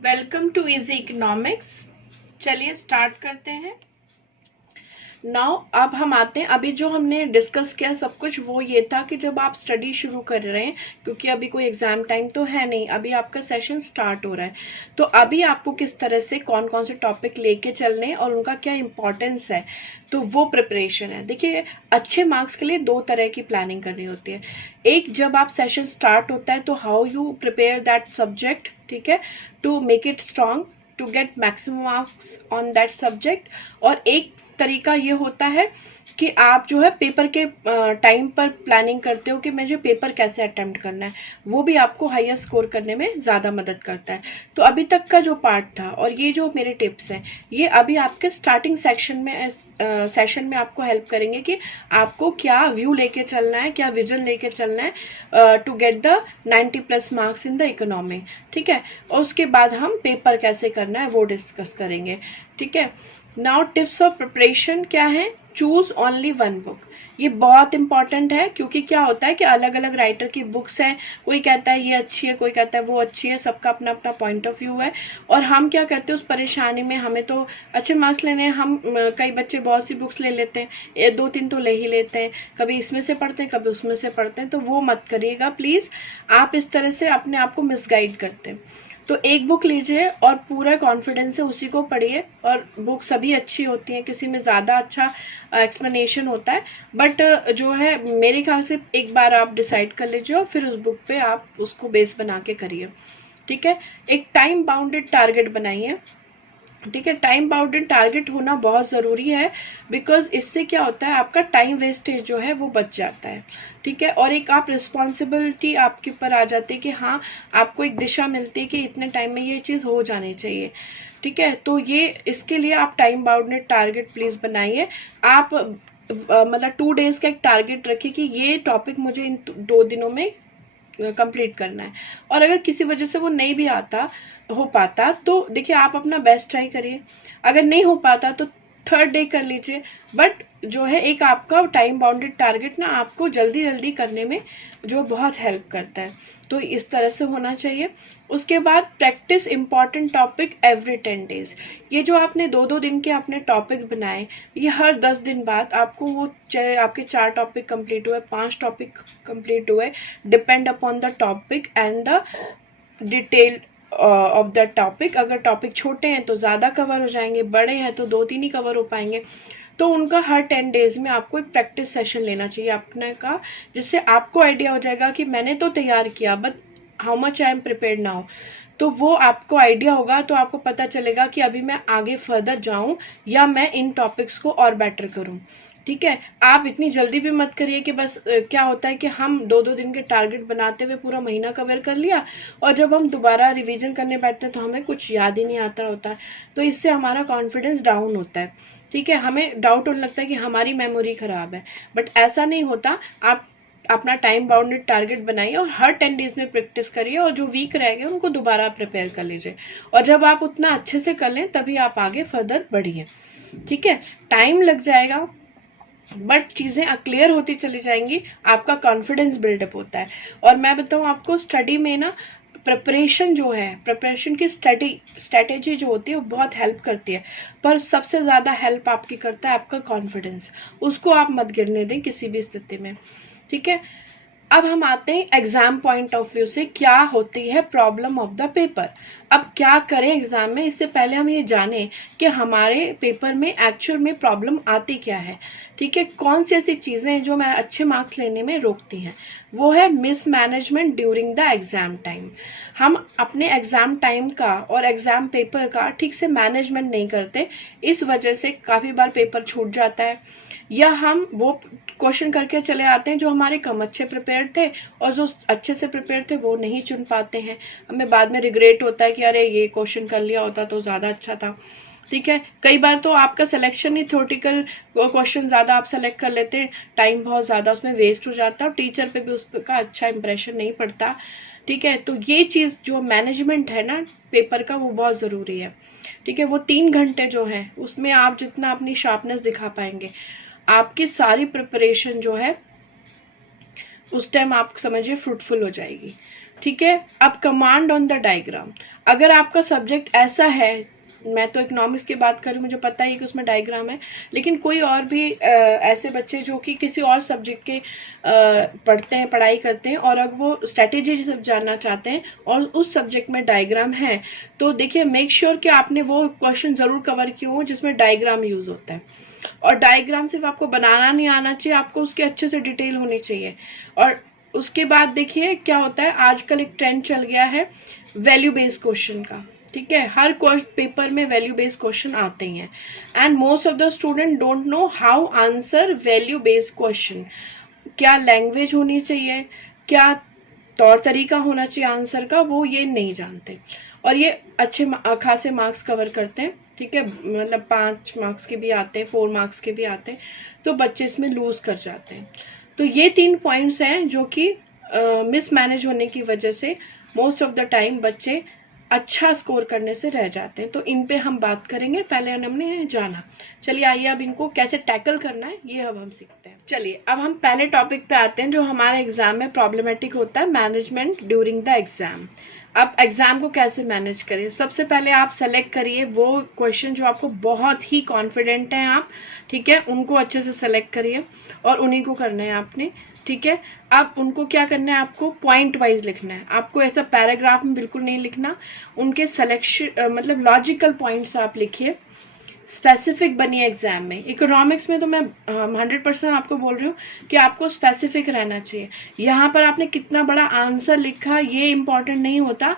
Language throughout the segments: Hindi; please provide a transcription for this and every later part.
Welcome to easy economics. चलिए स्टार्ट करते हैं। नाउ अब हम आते हैं, अभी जो हमने डिस्कस किया सब कुछ वो ये था कि जब आप स्टडी शुरू कर रहे हैं, क्योंकि अभी कोई एग्जाम टाइम तो है नहीं, अभी आपका सेशन स्टार्ट हो रहा है, तो अभी आपको किस तरह से कौन कौन से टॉपिक लेके चलने और उनका क्या इंपॉर्टेंस है, तो वो प्रिपरेशन है। देखिए, अच्छे मार्क्स के लिए दो तरह की प्लानिंग करनी होती है। एक, जब आप सेशन स्टार्ट होता है तो how you prepare that subject, ठीक है, to make it strong, to get maximum marks on that subject. और एक तरीका ये होता है कि आप जो है पेपर के टाइम पर प्लानिंग करते हो कि मुझे पेपर कैसे अटेम्प्ट करना है, वो भी आपको हायर स्कोर करने में ज़्यादा मदद करता है। तो अभी तक का जो पार्ट था और ये जो मेरे टिप्स हैं, ये अभी आपके स्टार्टिंग सेशन में आपको हेल्प करेंगे कि आपको क्या व्यू लेके चलना है, क्या विजन लेके चलना है to get the 90+ marks in the economy, ठीक है। और उसके बाद हम पेपर कैसे करना है वो डिस्कस करेंगे, ठीक है। नाउ टिप्स ऑफ प्रिपरेशन क्या है? Choose only one book. ये बहुत इंपॉर्टेंट है, क्योंकि क्या होता है कि अलग अलग राइटर की बुक्स हैं, कोई कहता है ये अच्छी है, कोई कहता है वो अच्छी है, सबका अपना अपना पॉइंट ऑफ व्यू है। और हम क्या करते हैं उस परेशानी में, हमें तो अच्छे मार्क्स लेने हैं, हम कई बच्चे बहुत सी बुक्स ले लेते हैं, ये 2-3 तो ले ही लेते हैं, कभी इसमें से पढ़ते हैं कभी उसमें से पढ़ते हैं, तो वो मत करिएगा प्लीज। आप इस तरह से अपने आप को मिसगाइड करते हैं। तो एक बुक लीजिए और पूरा कॉन्फिडेंस से उसी को पढ़िए। और बुक सभी अच्छी होती हैं, किसी में ज़्यादा अच्छा एक्सप्लेनेशन होता है, बट जो है मेरे ख्याल से एक बार आप डिसाइड कर लीजिए और फिर उस बुक पे आप उसको बेस बना के करिए, ठीक है। एक टाइम बाउंडेड टारगेट बनाइए, ठीक है। टाइम बाउंडेड टारगेट होना बहुत ज़रूरी है, बिकॉज इससे क्या होता है, आपका टाइम वेस्टेज जो है वो बच जाता है, ठीक है। और एक आप रिस्पॉन्सिबिलिटी आपके ऊपर आ जाती है कि हाँ, आपको एक दिशा मिलती है कि इतने टाइम में ये चीज़ हो जानी चाहिए, ठीक है। तो ये इसके लिए आप टाइम बाउंडेड टारगेट प्लीज़ बनाइए। आप मतलब 2 डेज का एक टारगेट रखिए कि ये टॉपिक मुझे इन 2 दिनों में कंप्लीट करना है। और अगर किसी वजह से वो नहीं भी हो पाता तो देखिए, आप अपना बेस्ट ट्राई करिए। अगर नहीं हो पाता तो 3rd डे कर लीजिए, बट जो है एक आपका टाइम बाउंडेड टारगेट ना आपको जल्दी जल्दी करने में जो बहुत हेल्प करता है, तो इस तरह से होना चाहिए। उसके बाद practice important topic every 10 days. ये जो आपने 2-2 दिन के अपने टॉपिक बनाए, ये हर 10 दिन बाद आपको वो, चाहे आपके 4 टॉपिक कंप्लीट हुए, 5 टॉपिक कंप्लीट हुए, depend upon the topic and the detail of the topic. अगर टॉपिक छोटे हैं तो ज़्यादा कवर हो जाएंगे, बड़े हैं तो 2-3 ही कवर हो पाएंगे। तो उनका हर 10 डेज में आपको एक प्रैक्टिस सेशन लेना चाहिए अपने का, जिससे आपको आइडिया हो जाएगा कि मैंने तो तैयार किया, but how much I am prepared now. तो वो आपको आइडिया होगा, तो आपको पता चलेगा कि अभी मैं आगे फर्दर जाऊं या मैं इन टॉपिक्स को और बेटर करूं, ठीक है। आप इतनी जल्दी भी मत करिए कि बस क्या होता है कि हम 2-2 दिन के टारगेट बनाते हुए पूरा महीना कवर कर लिया, और जब हम दोबारा रिवीजन करने बैठते हैं तो हमें कुछ याद ही नहीं आता होता है, तो इससे हमारा कॉन्फिडेंस डाउन होता है, ठीक है। हमें डाउट होने लगता है कि हमारी मेमोरी खराब है, बट ऐसा नहीं होता। आप अपना टाइम बाउंडेड टारगेट बनाइए और हर 10 डेज में प्रैक्टिस करिए, और जो वीक रह गए उनको दोबारा प्रिपेयर कर लीजिए। और जब आप उतना अच्छे से कर लें तभी आप आगे फर्दर बढ़िए, ठीक है। टाइम लग जाएगा, बट चीज़ें क्लियर होती चली जाएंगी, आपका कॉन्फिडेंस बिल्डअप होता है। और मैं बताऊँ आपको, स्टडी में ना प्रिपरेशन जो है, प्रिपरेशन की स्ट्रेटेजी जो होती है वो बहुत हेल्प करती है, पर सबसे ज़्यादा हेल्प आपकी करता है आपका कॉन्फिडेंस। उसको आप मत गिरने दें किसी भी स्थिति में, ठीक है। अब हम आते हैं एग्जाम पॉइंट ऑफ व्यू से, क्या होती है प्रॉब्लम ऑफ द पेपर। अब क्या करें एग्जाम में, इससे पहले हम ये जानें कि हमारे पेपर में एक्चुअल में प्रॉब्लम आती क्या है, ठीक है। कौन सी ऐसी चीजें हैं जो मैं अच्छे मार्क्स लेने में रोकती हैं। वो है mismanagement during the exam time. हम अपने एग्जाम टाइम का और एग्जाम पेपर का ठीक से मैनेजमेंट नहीं करते, इस वजह से काफी बार पेपर छूट जाता है, या हम वो क्वेश्चन करके चले आते हैं जो हमारे कम अच्छे प्रिपेयर्ड थे, और जो अच्छे से प्रिपेयर्ड थे वो नहीं चुन पाते हैं। हमें बाद में रिग्रेट होता है कि अरे ये क्वेश्चन कर लिया होता तो ज़्यादा अच्छा था, ठीक है। कई बार तो आपका सिलेक्शन ही थ्योरेटिकल क्वेश्चन ज़्यादा आप सेलेक्ट कर लेते हैं, टाइम बहुत ज़्यादा उसमें वेस्ट हो जाता है और टीचर पे भी उसका अच्छा इंप्रेशन नहीं पड़ता, ठीक है। तो ये चीज़ जो मैनेजमेंट है ना पेपर का, वो बहुत ज़रूरी है, ठीक है। वो 3 घंटे जो है उसमें आप जितना अपनी शार्पनेस दिखा पाएंगे, आपकी सारी प्रिपरेशन जो है उस टाइम आप समझिए फ्रूटफुल हो जाएगी, ठीक है। अब कमांड ऑन द डायग्राम, अगर आपका सब्जेक्ट ऐसा है, मैं तो इकोनॉमिक्स की बात करूँ, मुझे पता है कि उसमें डायग्राम है, लेकिन कोई और भी ऐसे बच्चे जो कि किसी और सब्जेक्ट के पढ़ते हैं, पढ़ाई करते हैं, और अगर वो स्ट्रैटेजी सब जानना चाहते हैं और उस सब्जेक्ट में डायग्राम है, तो देखिए मेक श्योर कि आपने वो क्वेश्चन जरूर कवर किए हो जिसमें डायग्राम यूज होता है। और डायग्राम सिर्फ आपको बनाना नहीं आना चाहिए, आपको उसके अच्छे से डिटेल होनी चाहिए। और उसके बाद देखिए क्या होता है, आजकल एक ट्रेंड चल गया है वैल्यू बेस्ड क्वेश्चन का। ठीक है, हर पेपर में वैल्यू बेस्ड क्वेश्चन आते हैं, and most of the student don't know how answer value based question. क्या लैंग्वेज होनी चाहिए, क्या तौर तरीका होना चाहिए आंसर का, वो ये नहीं जानते, और ये अच्छे खासे मार्क्स कवर करते हैं। ठीक है, मतलब 5 मार्क्स के भी आते हैं, 4 मार्क्स के भी आते हैं, तो बच्चे इसमें लूज कर जाते हैं। तो ये 3 पॉइंट्स हैं जो कि मिसमैनेज होने की वजह से मोस्ट ऑफ द टाइम बच्चे अच्छा स्कोर करने से रह जाते हैं। तो इन पे हम बात करेंगे, पहले हमने जाना। चलिए आइए अब इनको कैसे टैकल करना है ये अब हम सीखते हैं। चलिए अब हम पहले टॉपिक पे आते हैं जो हमारे एग्जाम में प्रॉब्लमेटिक होता है, मैनेजमेंट ड्यूरिंग द एग्जाम। अब एग्जाम को कैसे मैनेज करें, सबसे पहले आप सेलेक्ट करिए वो क्वेश्चन जो आपको बहुत ही कॉन्फिडेंट हैं आप, ठीक है, उनको अच्छे से सेलेक्ट करिए और उन्हीं को करना है आपने। ठीक है, अब उनको क्या करना है, आपको पॉइंट वाइज लिखना है, आपको ऐसा पैराग्राफ में बिल्कुल नहीं लिखना, उनके सिलेक्शन मतलब लॉजिकल पॉइंट्स आप लिखिए, स्पेसिफिक बनिए एग्जाम में। इकोनॉमिक्स में तो मैं 100% आपको बोल रही हूँ कि आपको स्पेसिफिक रहना चाहिए। यहाँ पर आपने कितना बड़ा आंसर लिखा ये इम्पोर्टेंट नहीं होता,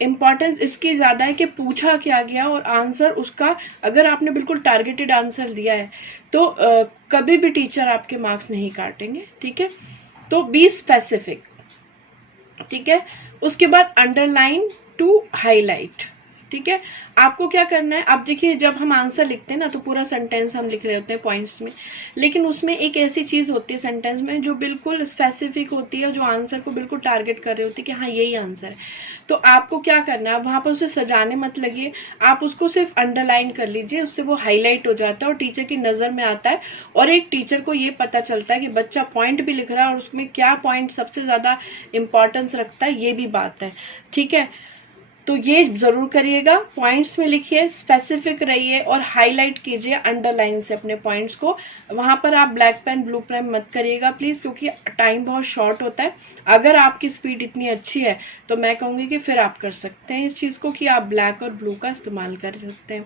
इम्पॉर्टेंस इसकी ज़्यादा है कि पूछा क्या गया और आंसर उसका, अगर आपने बिल्कुल टारगेटेड आंसर दिया है तो कभी भी टीचर आपके मार्क्स नहीं काटेंगे। ठीक है, तो बी स्पेसिफिक। ठीक है, उसके बाद अंडरलाइन टू हाईलाइट। ठीक है, आपको क्या करना है, अब देखिए जब हम आंसर लिखते हैं ना तो पूरा सेंटेंस हम लिख रहे होते हैं पॉइंट्स में, लेकिन उसमें एक ऐसी चीज होती है सेंटेंस में जो बिल्कुल स्पेसिफिक होती है, जो आंसर को बिल्कुल टारगेट कर रही होती है कि हाँ यही आंसर है। तो आपको क्या करना है, वहां पर उसे सजाने मत लगिए, आप उसको सिर्फ अंडरलाइन कर लीजिए, उससे वो हाईलाइट हो जाता है और टीचर की नजर में आता है, और एक टीचर को ये पता चलता है कि बच्चा पॉइंट भी लिख रहा है और उसमें क्या पॉइंट सबसे ज्यादा इंपॉर्टेंस रखता है, ये भी बात है। ठीक है, तो ये जरूर करिएगा, पॉइंट्स में लिखिए, स्पेसिफिक रहिए और हाईलाइट कीजिए अंडरलाइन से अपने पॉइंट्स को। वहां पर आप ब्लैक पेन ब्लू पेन मत करिएगा प्लीज, क्योंकि टाइम बहुत शॉर्ट होता है। अगर आपकी स्पीड इतनी अच्छी है तो मैं कहूंगी कि फिर आप कर सकते हैं इस चीज को कि आप ब्लैक और ब्लू का इस्तेमाल कर सकते हैं।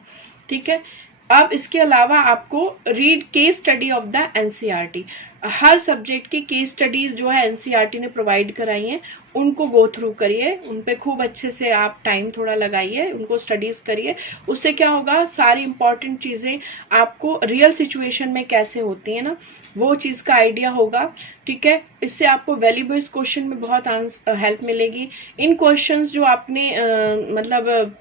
ठीक है, अब इसके अलावा आपको read case study of the NCERT, her subject की केस स्टडीज जो है एनसीईआरटी ने प्रोवाइड कराई हैं, उनको गो थ्रू करिए, उन पे खूब अच्छे से आप टाइम थोड़ा लगाइए, उनको स्टडीज करिए। उससे क्या होगा, सारी इंपॉर्टेंट चीजें आपको रियल सिचुएशन में कैसे होती है ना, वो चीज का आइडिया होगा। ठीक है, इससे आपको वैल्यू बेस्ड क्वेश्चन में बहुत हेल्प मिलेगी। इन क्वेश्चंस जो आपने मतलब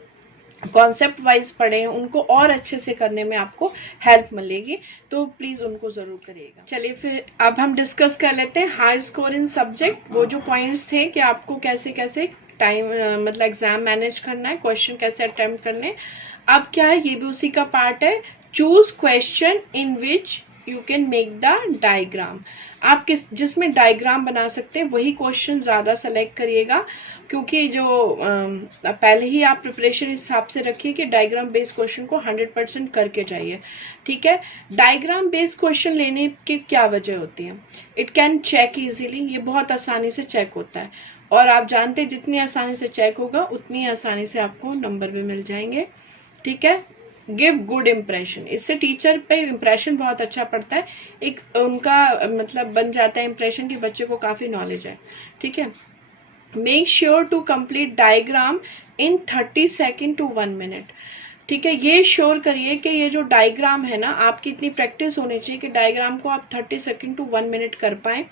कॉन्सेप्ट वाइज पढ़े हैं उनको और अच्छे से करने में आपको हेल्प मिलेगी, तो प्लीज उनको जरूर करिएगा। चलिए फिर अब हम डिस्कस कर लेते हैं हाई स्कोर इन सब्जेक्ट। वो जो पॉइंट्स थे कि आपको कैसे कैसे टाइम मतलब एग्जाम मैनेज करना है, क्वेश्चन कैसे अटेम्प्ट करने। अब क्या है, ये भी उसी का पार्ट है, choose question in which you can make the diagram. आप जिसमें डायग्राम बना सकते हैं वही क्वेश्चन ज्यादा सेलेक्ट करिएगा, क्योंकि जो पहले ही आप प्रिपरेशन इस हिसाब से रखिए कि डायग्राम बेस्ड क्वेश्चन को 100% करके जाइए। ठीक है, डायग्राम बेस्ड क्वेश्चन लेने की क्या वजह होती है, इट कैन चेक इजीली, ये बहुत आसानी से चेक होता है, और आप जानते हैं जितनी आसानी से चेक होगा उतनी आसानी से आपको नंबर भी मिल जाएंगे। ठीक है, गिव गुड इम्प्रेशन, इससे टीचर पे इम्प्रेशन बहुत अच्छा पड़ता है, एक उनका मतलब बन जाता है इम्प्रेशन कि बच्चे को काफी नॉलेज है। ठीक है, make sure to complete diagram in 30 second to 1 minute. ठीक है, ये श्योर करिए कि ये जो डायग्राम है ना, आपकी इतनी प्रैक्टिस होनी चाहिए कि डायग्राम को आप 30 सेकेंड टू 1 मिनट कर पाए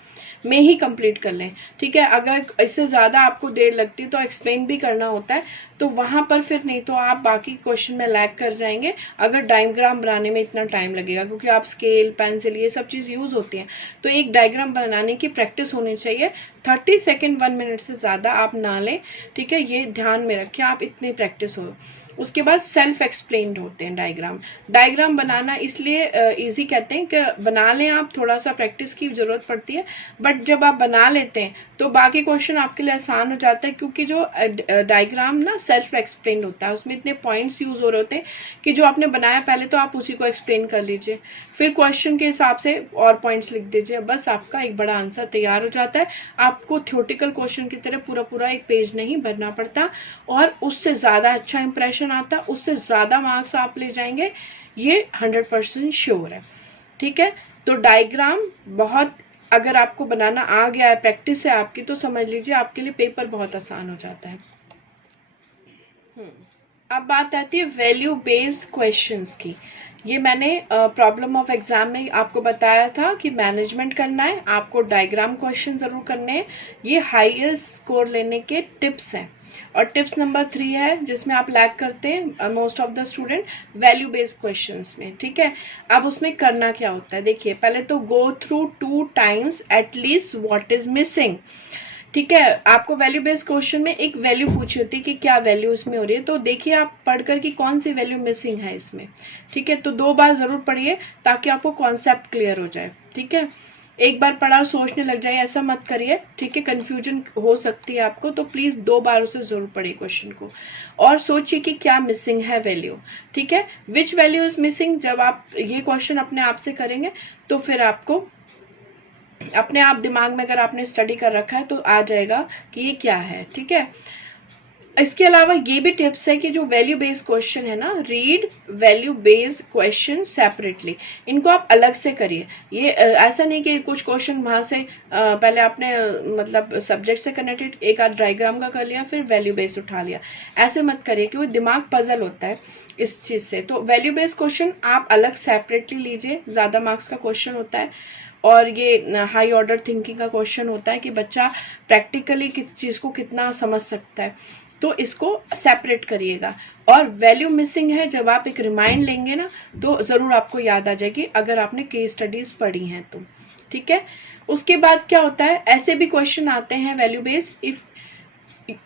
में ही कंप्लीट कर लें। ठीक है, अगर इससे ज्यादा आपको देर लगती है तो एक्सप्लेन भी करना होता है, तो वहां पर फिर नहीं तो आप बाकी क्वेश्चन में लैग कर जाएंगे अगर डायग्राम बनाने में इतना टाइम लगेगा, क्योंकि आप स्केल पेंसिल ये सब चीज यूज होती है, तो एक डायग्राम बनाने की प्रैक्टिस होनी चाहिए 30 सेकेंड 1 मिनट से ज़्यादा आप ना लें, ठीक है, ये ध्यान में रखें, आप इतनी प्रैक्टिस हो। उसके बाद सेल्फ एक्सप्लेन्ड होते हैं डायग्राम। डायग्राम बनाना इसलिए इजी कहते हैं कि बना लें आप, थोड़ा सा प्रैक्टिस की ज़रूरत पड़ती है, बट जब आप बना लेते हैं तो बाकी क्वेश्चन आपके लिए आसान हो जाता है, क्योंकि जो डायग्राम ना सेल्फ एक्सप्लेन्ड होता है, उसमें इतने पॉइंट्स यूज हो रहे होते हैं कि जो आपने बनाया पहले तो आप उसी को एक्सप्लेन कर लीजिए, फिर क्वेश्चन के हिसाब से और पॉइंट्स लिख दीजिए, बस आपका एक बड़ा आंसर तैयार हो जाता है। आपको थ्योरेटिकल क्वेश्चन की तरह पूरा पूरा एक पेज नहीं भरना पड़ता, और उससे ज़्यादा अच्छा इंप्रेशन आता, उससे ज़्यादा मार्क्स आप ले जाएंगे, ये 100% श्योर है। ठीक है, तो डायग्राम बहुत, अगर आपको बनाना आ गया है, प्रैक्टिस है आपकी, तो समझ लीजिए आपके लिए पेपर बहुत आसान हो जाता है। अब बात आती है वैल्यू बेस्ड क्वेश्चंस की। ये मैंने प्रॉब्लम ऑफ एग्जाम में आपको बताया था कि मैनेजमेंट करना है, आपको डायग्राम क्वेश्चन जरूर करने हैं। ये हाईएस्ट स्कोर लेने के टिप्स हैं, और टिप्स नंबर 3 है जिसमें आप लैग करते हैं most of the student, value based questions में। ठीक है, अब उसमें करना क्या होता है, देखिए पहले तो go through 2 times at least what is missing. ठीक है, आपको वैल्यू बेस्ड क्वेश्चन में एक वैल्यू पूछी होती है कि क्या वैल्यू इसमें हो रही है, तो देखिए आप पढ़कर कि कौन सी वैल्यू मिसिंग है इसमें। ठीक है, तो 2 बार जरूर पढ़िए ताकि आपको कॉन्सेप्ट क्लियर हो जाए। ठीक है, एक बार पढ़ा सोचने लग जाए ऐसा मत करिए, ठीक है, कंफ्यूजन हो सकती है आपको, तो प्लीज 2 बार उसे जरूर पढ़िए क्वेश्चन को, और सोचिए कि क्या मिसिंग है वैल्यू। ठीक है, विच वैल्यू इज मिसिंग, जब आप ये क्वेश्चन अपने आप से करेंगे तो फिर आपको अपने आप दिमाग में, अगर आपने स्टडी कर रखा है तो आ जाएगा कि ये क्या है। ठीक है, इसके अलावा ये भी टिप्स है कि जो वैल्यू बेस्ड क्वेश्चन है ना, read value based question separately, इनको आप अलग से करिए। ये ऐसा नहीं कि कुछ क्वेश्चन वहां से पहले आपने मतलब सब्जेक्ट से कनेक्टेड एक आध डायग्राम का कर लिया फिर वैल्यू बेस्ड उठा लिया, ऐसे मत करिए क्योंकि दिमाग पजल होता है इस चीज से। तो वैल्यू बेस्ड क्वेश्चन आप अलग सेपरेटली लीजिए, ज्यादा मार्क्स का क्वेश्चन होता है, और ये हाई ऑर्डर थिंकिंग का क्वेश्चन होता है कि बच्चा प्रैक्टिकली किस चीज को कितना समझ सकता है, तो इसको सेपरेट करिएगा। और वैल्यू मिसिंग है, जब आप एक रिमाइंड लेंगे ना तो जरूर आपको याद आ जाएगी, अगर आपने केस स्टडीज पढ़ी हैं तो। ठीक है, उसके बाद क्या होता है, ऐसे भी क्वेश्चन आते हैं value based,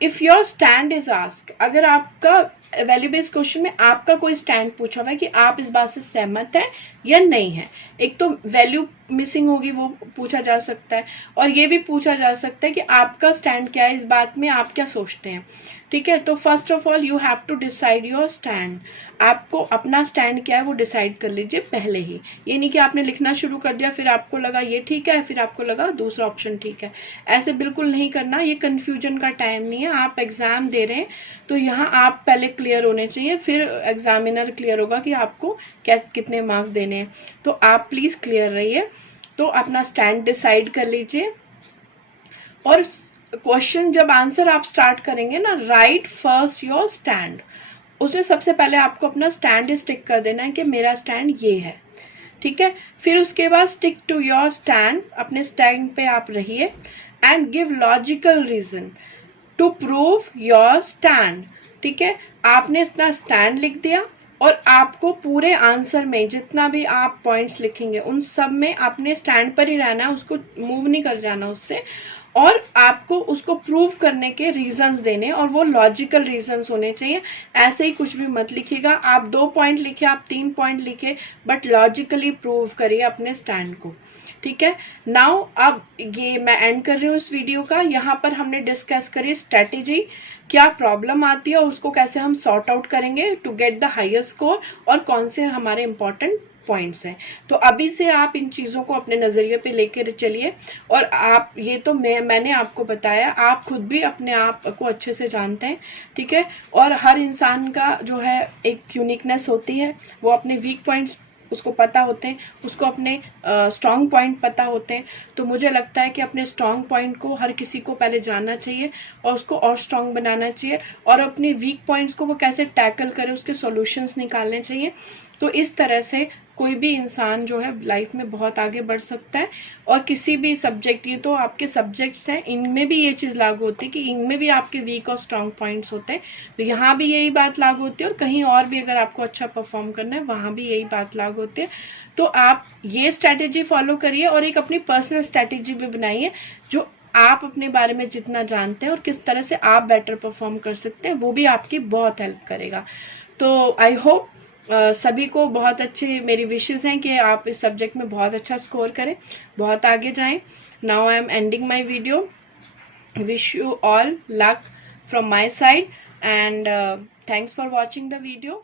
if your stand is asked, अगर आपका वैल्यू बेस्ड क्वेश्चन में आपका कोई स्टैंड पूछा हुआ है कि आप इस बात से सहमत हैं या नहीं है, एक तो वैल्यू मिसिंग होगी वो पूछा जा सकता है, और ये भी पूछा जा सकता है कि आपका स्टैंड क्या है इस बात में, आप क्या सोचते हैं। ठीक है, तो first of all you have to decide your stand, आपको अपना स्टैंड क्या है वो डिसाइड कर लीजिए पहले ही। ये नहीं कि आपने लिखना शुरू कर दिया फिर आपको लगा ये ठीक है फिर आपको लगा दूसरा ऑप्शन ठीक है, ऐसे बिल्कुल नहीं करना, ये कंफ्यूजन का टाइम नहीं है। आप एग्जाम दे रहे हैं तो यहाँ आप पहले क्लियर होने चाहिए, फिर एग्जामिनर क्लियर होगा कि आपको क्या कितने मार्क्स देने हैं, तो आप प्लीज क्लियर रहिए। तो अपना स्टैंड डिसाइड कर लीजिए, और क्वेश्चन जब आंसर आप स्टार्ट करेंगे ना, राइट फर्स्ट योर स्टैंड, उसमें सबसे पहले आपको अपना स्टैंड स्टिक कर देना है कि मेरा स्टैंड ये है। ठीक है, फिर उसके बाद स्टिक टू योर स्टैंड, अपने स्टैंड पे आप रहिए, and give logical reason to prove your stand. ठीक है, आपने अपना स्टैंड लिख दिया, और आपको पूरे आंसर में जितना भी आप पॉइंट्स लिखेंगे उन सब में अपने स्टैंड पर ही रहना है, उसको मूव नहीं कर जाना उससे, और आपको उसको प्रूव करने के रीजंस देने, और वो लॉजिकल रीजंस होने चाहिए। ऐसे ही कुछ भी मत लिखिएगा, आप 2 पॉइंट लिखे, आप 3 पॉइंट लिखे, बट लॉजिकली प्रूव करिए अपने स्टैंड को। ठीक है, नाउ अब ये मैं एंड कर रही हूँ इस वीडियो का। यहाँ पर हमने डिस्कस करी स्ट्रेटेजी, क्या प्रॉब्लम आती है और उसको कैसे हम सॉर्ट आउट करेंगे to get the highest score, और कौन से हमारे इंपॉर्टेंट पॉइंट्स हैं। तो अभी से आप इन चीजों को अपने नजरिए पे लेकर चलिए, और आप ये तो मैंने आपको बताया, आप खुद भी अपने आप को अच्छे से जानते हैं। ठीक है, और हर इंसान का जो है एक यूनिकनेस होती है, वो अपने वीक पॉइंट्स उसको पता होते हैं, उसको अपने स्ट्रॉन्ग पॉइंट पता होते हैं। तो मुझे लगता है कि अपने स्ट्रॉन्ग पॉइंट को हर किसी को पहले जानना चाहिए और उसको और स्ट्रॉन्ग बनाना चाहिए, और अपने वीक पॉइंट्स को वो कैसे टैकल करे उसके सॉल्यूशंस निकालने चाहिए। तो इस तरह से कोई भी इंसान जो है लाइफ में बहुत आगे बढ़ सकता है, और किसी भी सब्जेक्ट, ये तो आपके सब्जेक्ट्स हैं, इनमें भी ये चीज लागू होती है कि इनमें भी आपके वीक और स्ट्रॉन्ग पॉइंट्स होते हैं, तो यहाँ भी यही बात लागू होती है, और कहीं और भी अगर आपको अच्छा परफॉर्म करना है वहां भी यही बात लागू होती है। तो आप ये स्ट्रैटेजी फॉलो करिए, और एक अपनी पर्सनल स्ट्रैटेजी भी बनाइए जो आप अपने बारे में जितना जानते हैं और किस तरह से आप बेटर परफॉर्म कर सकते हैं, वो भी आपकी बहुत हेल्प करेगा। तो आई होप सभी को बहुत अच्छे मेरी विशेस हैं कि आप इस सब्जेक्ट में बहुत अच्छा स्कोर करें, बहुत आगे जाएं। Now I am ending my video. Wish you all luck from my side, and thanks for watching the video.